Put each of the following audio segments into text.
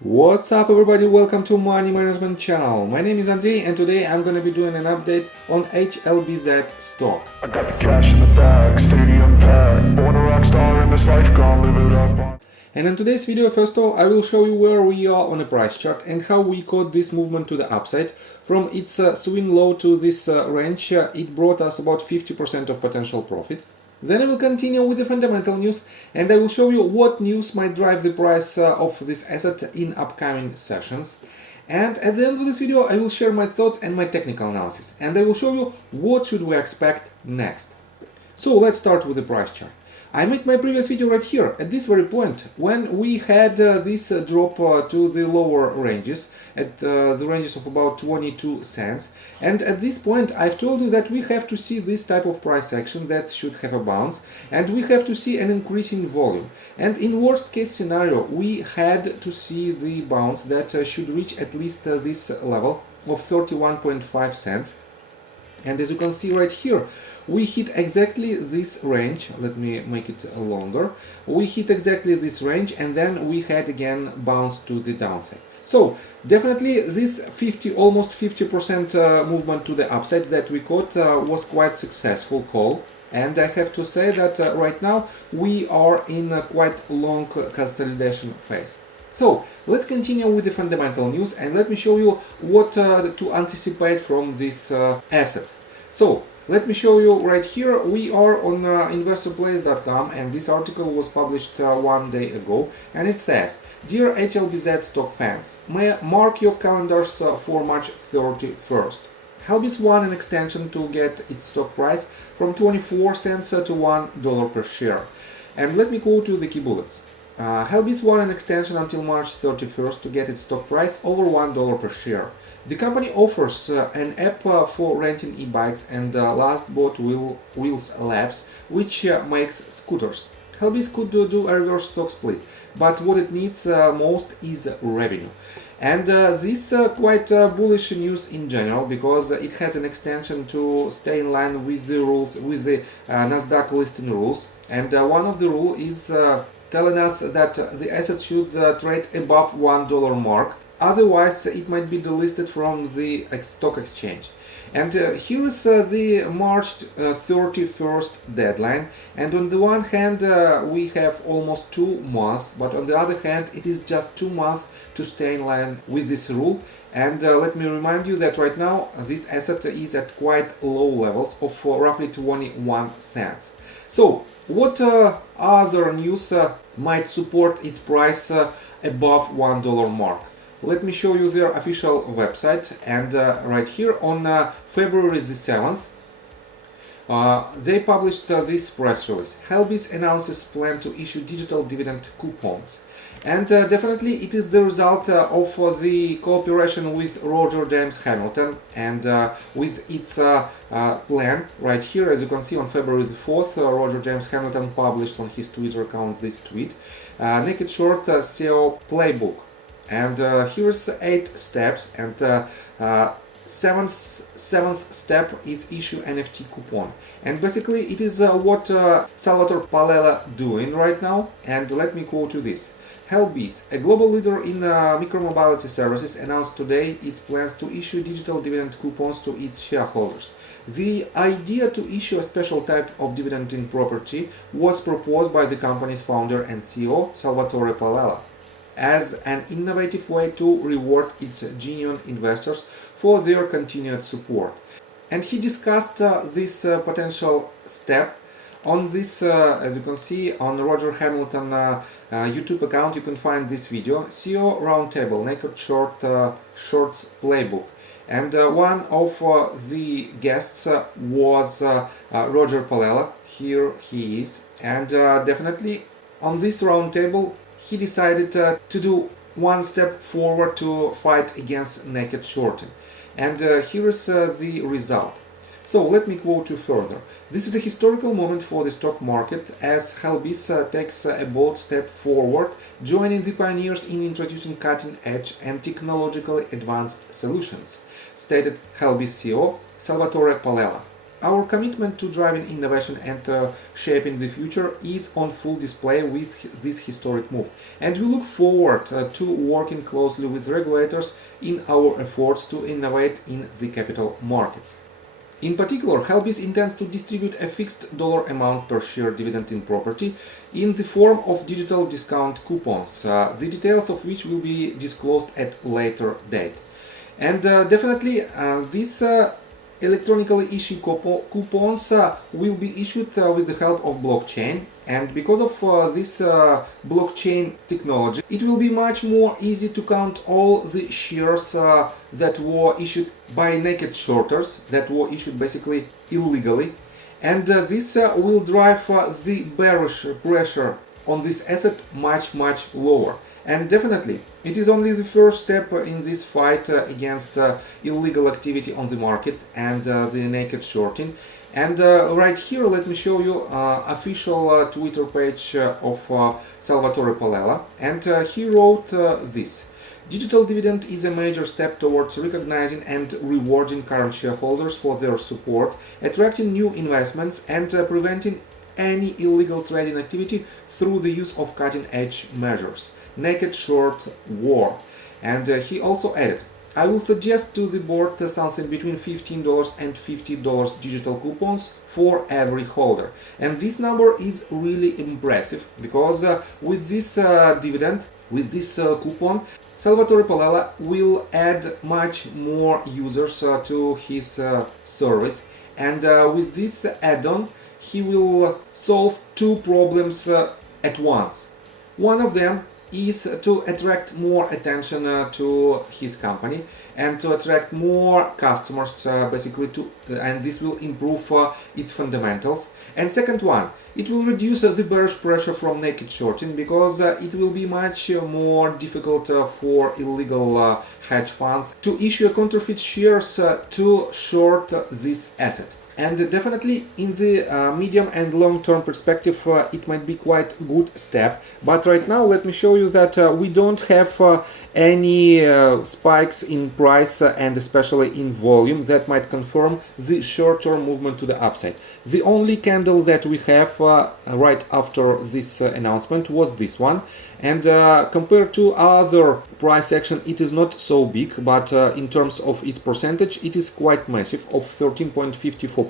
What's up everybody, welcome to Money Management channel. My name is Andrei and today I'm gonna be doing an update on HLBZ stock. I got the cash in the bag, stadium packed, born a rock star in this life, gonna live it up. And in today's video, first of all, I will show you where we are on a price chart and how we caught this movement to the upside. From its swing low to this range, it brought us about 50% of potential profit. Then I will continue with the fundamental news and I will show you what news might drive the price of this asset in upcoming sessions. And at the end of this video, I will share my thoughts and my technical analysis. And I will show you what should we expect next. So let's start with the price chart. I made my previous video right here at this very point when we had this drop to the lower ranges at the ranges of about 22 cents, and at this point I've told you that we have to see this type of price action that should have a bounce and we have to see an increasing volume, and in worst case scenario we had to see the bounce that should reach at least this level of 31.5 cents. And as you can see right here, we hit exactly this range. Let me make it longer. We hit exactly this range and then we had again bounce to the downside. So definitely this almost 50% movement to the upside that we caught was quite successful call. And I have to say that right now we are in a quite long consolidation phase. So let's continue with the fundamental news and let me show you what to anticipate from this asset. So let me show you right here. We are on investorplace.com and this article was published 1 day ago, and it says, "Dear HLBZ stock fans, mark your calendars for March 31st. Helbiz won an extension to get its stock price from 24 cents to $1 per share." And let me go to the key bullets. Helbiz won an extension until March 31st to get its stock price over $1 per share. The company offers an app for renting e-bikes and Last Bought Wheels Labs, which makes scooters. Helbiz could do a reverse stock split, but what it needs most is revenue. And this quite bullish news in general, because it has an extension to stay in line with the rules, with the Nasdaq listing rules. And one of the rules is telling us that the asset should trade above $1 mark, otherwise it might be delisted from the stock exchange. And here is the March 31st deadline, and on the one hand we have almost 2 months, but on the other hand it is just 2 months to stay in line with this rule. And let me remind you that right now this asset is at quite low levels of roughly 21 cents. So what other news might support its price above $1 mark? Let me show you their official website, and right here on February the 7th they published this press release. Helbiz announces plan to issue digital dividend coupons. And definitely it is the result of the cooperation with Roger James Hamilton, and with its plan right here. As you can see, on February the 4th, Roger James Hamilton published on his Twitter account this tweet: naked short SEO playbook. And here's 8 steps, and seventh step is issue NFT coupon. And basically it is what Salvatore Palella doing right now. And let me quote you this. Helbiz, a global leader in micromobility services, announced today its plans to issue digital dividend coupons to its shareholders. The idea to issue a special type of dividend in property was proposed by the company's founder and CEO, Salvatore Palella, as an innovative way to reward its genuine investors for their continued support. And he discussed this potential step on this, as you can see, on Roger Hamilton YouTube account. You can find this video, CEO Roundtable, Naked Shorts Playbook. And one of the guests was Roger Palella. Here he is. And definitely on this roundtable he decided to do one step forward to fight against naked shorting. And here is the result. So let me quote you further. This is a historical moment for the stock market as Helbiz takes a bold step forward, joining the pioneers in introducing cutting-edge and technologically advanced solutions, stated Helbiz CEO Salvatore Palella. Our commitment to driving innovation and shaping the future is on full display with this historic move, and we look forward to working closely with regulators in our efforts to innovate in the capital markets. In particular, Helbiz intends to distribute a fixed dollar amount per share dividend in property in the form of digital discount coupons, the details of which will be disclosed at later date. And definitely these electronically issued coupons will be issued with the help of blockchain, and because of this blockchain technology, it will be much more easy to count all the shares that were issued by naked shorters, that were issued basically illegally, and this will drive the bearish pressure on this asset much lower. And definitely, it is only the first step in this fight against illegal activity on the market and the naked shorting. And right here, let me show you official Twitter page of Salvatore Palella. And he wrote this. Digital dividend is a major step towards recognizing and rewarding current shareholders for their support, attracting new investments, and preventing any illegal trading activity through the use of cutting-edge measures. Naked short war. And he also added, I will suggest to the board something between $15 and $50 digital coupons for every holder. And this number is really impressive because with this dividend, with this coupon, Salvatore Palella will add much more users to his service. And with this add-on, he will solve two problems at once. One of them is to attract more attention to his company and to attract more customers basically and this will improve its fundamentals. And second one, it will reduce the bearish pressure from naked shorting because it will be much more difficult for illegal hedge funds to issue counterfeit shares to short this asset. And definitely in the medium and long-term perspective, it might be quite a good step. But right now, let me show you that we don't have any spikes in price and especially in volume that might confirm the short-term movement to the upside. The only candle that we have right after this announcement was this one. And compared to other price action, it is not so big, but in terms of its percentage, it is quite massive of 13.54%.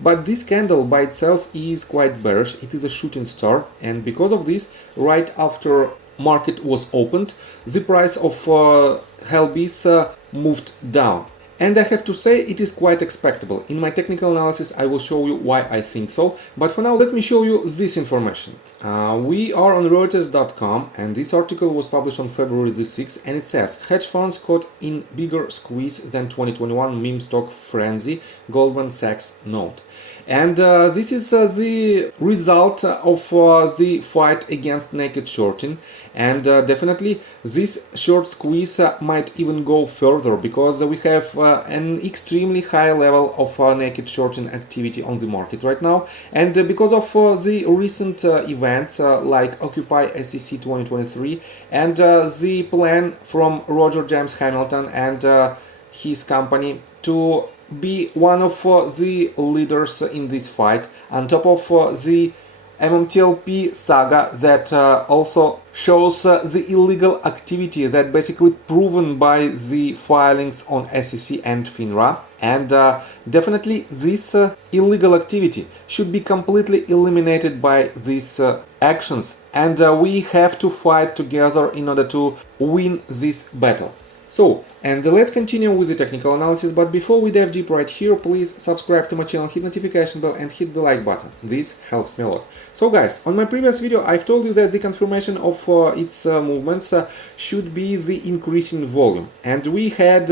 But this candle by itself is quite bearish. It is a shooting star, and because of this, right after market was opened, the price of Helbiz moved down. And I have to say it is quite expectable. In my technical analysis I will show you why I think so, but for now let me show you this information. We are on Reuters.com and this article was published on February the 6th and it says hedge funds caught in bigger squeeze than 2021 meme stock frenzy, Goldman Sachs note. And this is the result of the fight against naked shorting, and definitely this short squeeze might even go further because we have an extremely high level of naked shorting activity on the market right now, and because of the recent events like Occupy SEC 2023 and the plan from Roger James Hamilton and his company to be one of the leaders in this fight, on top of the MMTLP saga that also shows the illegal activity that basically proven by the filings on SEC and FINRA. And definitely this illegal activity should be completely eliminated by these actions, and we have to fight together in order to win this battle. So, and let's continue with the technical analysis, but before we dive deep right here, please subscribe to my channel, hit notification bell and hit the like button. This helps me a lot. So guys, on my previous video I've told you that the confirmation of its movements should be the increase in volume. And we had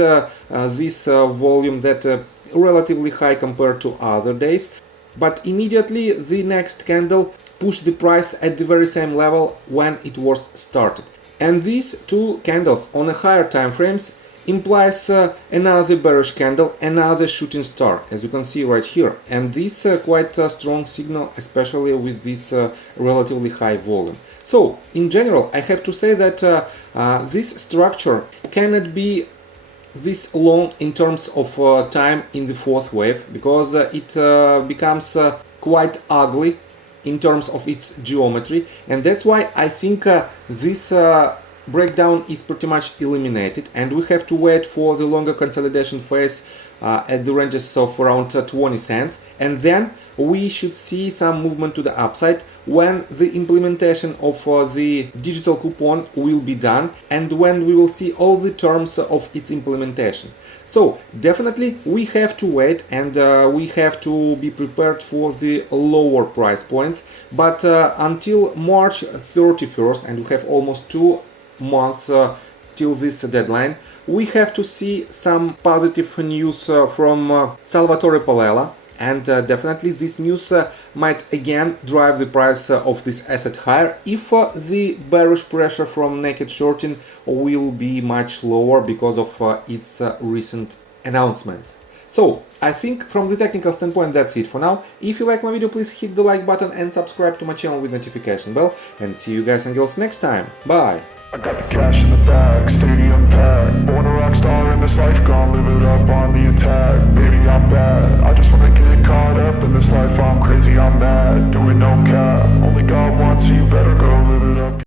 this volume that relatively high compared to other days, but immediately the next candle pushed the price at the very same level when it was started. And these two candles on a higher time frames implies another bearish candle, another shooting star, as you can see right here. And this quite a strong signal, especially with this relatively high volume. So, in general, I have to say that this structure cannot be this long in terms of time in the fourth wave, because it becomes quite ugly in terms of its geometry, and that's why I think this breakdown is pretty much eliminated, and we have to wait for the longer consolidation phase at the ranges of around 20 cents, and then we should see some movement to the upside when the implementation of the digital coupon will be done and when we will see all the terms of its implementation. So definitely we have to wait, and we have to be prepared for the lower price points, but until March 31st, and we have almost 2 months till this deadline, we have to see some positive news from Salvatore Palella, and definitely this news might again drive the price of this asset higher if the bearish pressure from naked shorting will be much lower because of its recent announcements. So I think from the technical standpoint that's it for now. If you like my video, please hit the like button and subscribe to my channel with notification bell, and see you guys and girls next time. Bye! I got the cash in the bag, stadium packed. Born a rock star in this life, gone live it up on the attack.